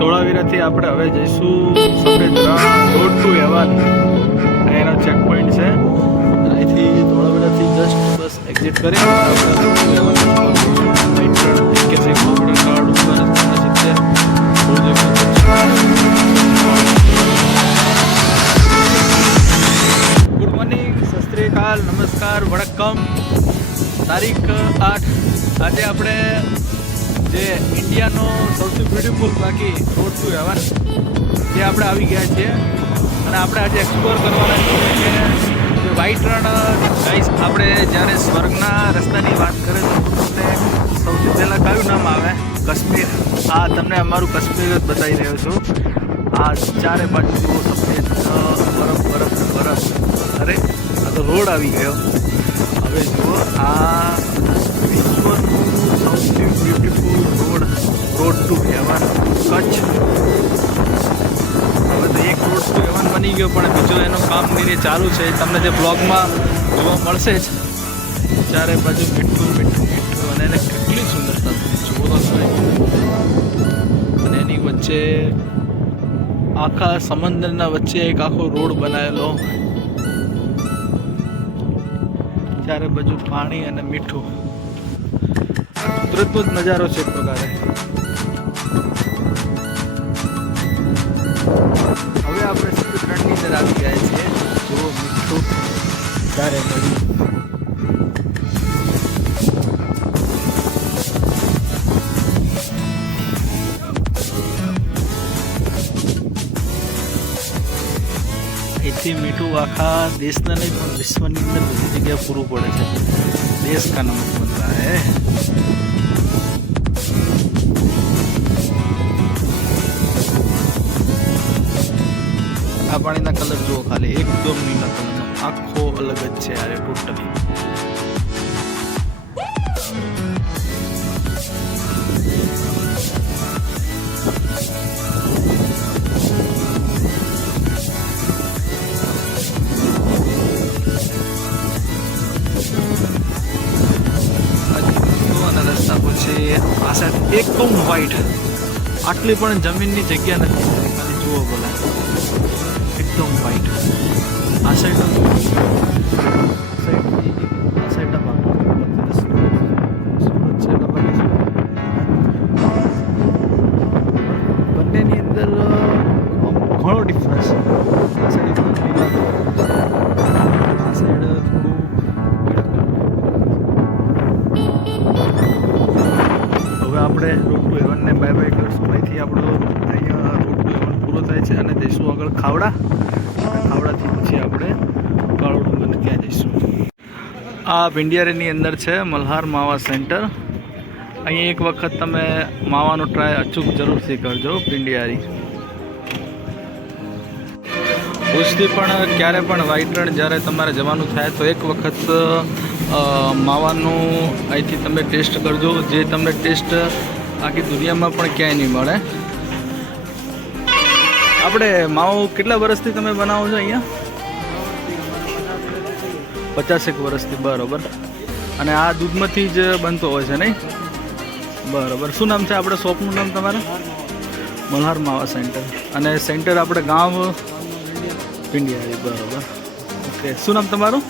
ધોળાવીરાથી આપણે હવે જઈશું સફેદ રણ રોડ ટુ હેવન. એનો ચેક પોઈન્ટ છે. અહીંથી ધોળાવીરાથી જસ્ટ બસ એક્ઝિટ કરી આપણે road to heaven kilometre card ઉપર 70. ગુડ મોર્નિંગ, સત શ્રી અકાલ, નમસ્કાર, વણક્કમ. તારીખ 8. આજે આપણે જે ઇન્ડિયાનો સૌથી બ્યુટીફુલ બાકી રોડ ટુ હેવન તે આપણે આવી ગયા છીએ અને આપણે આજે એક્સપ્લોર કરવાના છીએ કે જે વ્હાઇટ રણ ગાઈસ. આપણે જ્યારે સ્વર્ગના રસ્તાની વાત કરે તો તમને સૌથી પહેલાં કયું નામ આવે? કાશ્મીર. આ તમને અમારું કાશ્મીર જ બતાવી રહ્યો છું. આ ચારે બાજુ જુઓ સફેદ બરફ બરફ બરફ. અરે આ તો રોડ આવી ગયો. હવે જુઓ આ વિશ્વનું સૌથી beautiful road to heaven Kutch. હવે તો એક રોડ ટુ હેવન બની ગયો પણ બીજો એનું કામગીરી ચાલુ છે. તમને જે બ્લોગમાં જોવા મળશે જ. ચારે બાજુ મીઠું મીઠું મીઠું અને એને કેટલી સુંદરતા જુઓ અને એની વચ્ચે આખા સમંદરના વચ્ચે એક આખો રોડ બનાવેલો. ચારે બાજુ પાણી અને મીઠું. કુદરતનો જ નજારો છે એક પ્રકારે. હવે આપણે સફેદ રણની અંદર આવી ગયા છીએ. જુઓ મીઠું ચારે બાજુ. અહીંથી મીઠું આખા દેશને નહીં પણ વિશ્વની અંદર બધી જગ્યાએ પૂરું પડે છે. દેશ કા નમક બનતા હે. આ પાણીના કલર જુઓ ખાલી, એકદમ નીલા કલરનો, આખો અલગ જ છે યાર ટોટલી. રસ્તા પછી આ સાઈડ એકદમ વ્હાઈટ. આટલી પણ જમીનની જગ્યા નથી. ખાલી જુઓ બોલા એકદમ વ્હાઈટ. આ સાઈડ બંનેની અંદર ઘણો ડિફરન્સ. આ સાઈડ આ સાઈડ થોડું. હવે આપણે રોડ ટુ હેવનને બાય બાય કરીશું. અહીંથી આપણો અહીંયા રોડ ટુ હેવન પૂરો થાય છે અને જઈશું આગળ ખાવડા. ખાવડાથી પછી આપણે કાળો ડુંગરને ત્યાં જઈશું. આ પિંડિયારીની અંદર છે મલ્હાર માવા સેન્ટર. અહીં એક વખત તમે માવાનો ટ્રાય અચૂક જરૂરથી કરજો. પિંડિયારી ભુજથી પણ ક્યારે પણ વ્હાઇટ રણ જ્યારે તમારે જવાનું થાય તો એક વખત માવાનું અહીંથી તમે ટેસ્ટ કરજો. જે તમને ટેસ્ટ આખી દુનિયામાં પણ ક્યાંય નહીં મળે. આપણે માવો કેટલા વર્ષથી તમે બનાવો છો અહીંયા? 50 વર્ષથી. બરાબર. અને આ દૂધમાંથી જ બનતો હોય છે નહીં? બરાબર. શું નામ છે આપણે શોપનું નામ તમારે? મલ્હાર માવા સેન્ટર. અને સેન્ટર આપણે ગામ પિંડિયારી. બરાબર. ઓકે. શું નામ તમારું?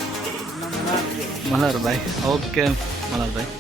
મલ્હારભાઈ. ઓકે મલ્હારભાઈ.